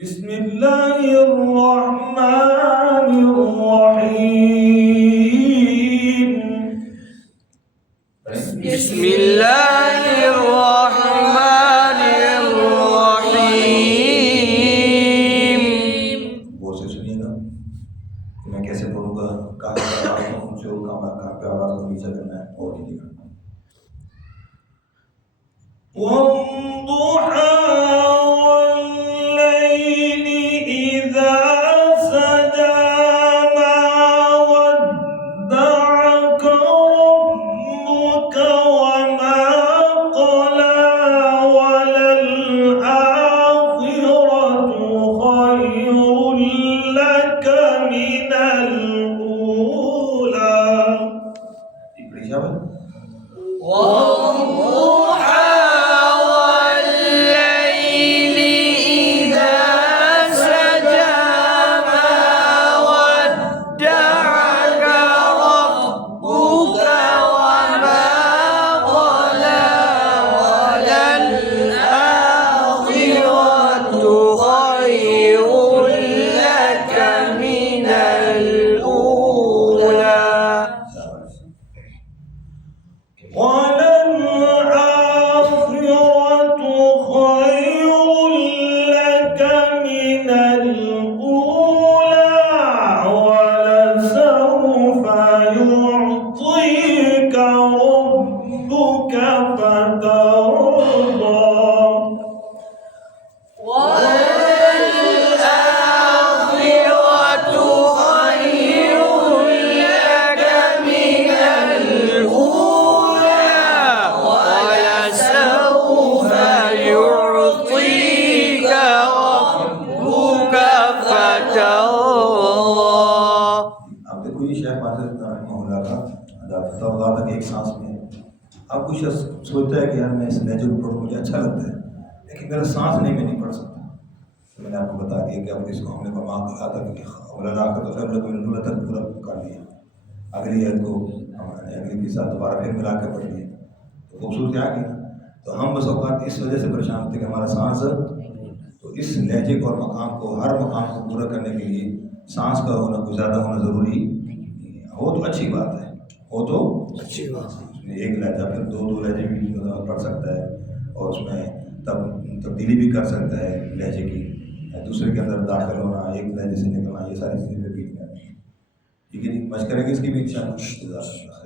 Bismillahirrahmanirrahim. बिस्मिल्लाहिर्रहमानिर्रहीम। वो से सुनिएगा कि मैं कैसे पढ़ूंगा, कहाँ पे आवाज़ को ऊंचे और कहाँ पे आवाज़ को नीचे करना है और कीजिएगा। والضحى والليل إذا سجى ما ودعك ربك وما قلى وللآخرة خير لك من الأولى. والضحى والليل إذا سجى ما ودعك ربك وما قلى وللآخرة خير لك من الأولى. وللآخرة خير لك من الأولى ولسوف يعطيك ربك فترضى. وللآخرة خير لك من الأولى ولسوف يعطيك ربك فترضى. अब देखो ये शेख वाजिद रहमहुल्लाह का फतवा था कि एक सांस में अब कुछ सोचता है कि यार मैं इस लहजे को पढ़ूँ, मुझे अच्छा लगता है, लेकिन मेरा सांस नहीं, मैं नहीं पढ़ सकता। तो मैंने आपको बता दिया कि अब इसको हमने बमा कहा था कि तो खैर लोग मैंने तक पूरा कर लिया। अगली आयत को हमने अगली के साथ दोबारा फिर मिला के पढ़ लिया तो खूबसूरती आ गई। तो हम बस औकात इस वजह से परेशान थे कि हमारा सांस, तो इस लहजे को और मकाम को, हर मकाम को पूरा करने के लिए सांस का होना कुछ ज़्यादा होना ज़रूरी हो तो अच्छी बात है, हो तो अच्छी बात है। उसमें एक लहजा फिर दो लहजे भी पढ़ सकता है और उसमें तब्दीली भी कर सकता है लहजे की, दूसरे के अंदर दाखिल होना, एक लहजे से निकलना, ये सारी चीज़ें भी ठीक है। मश करेंगे इसकी भी इंशाअल्लाह।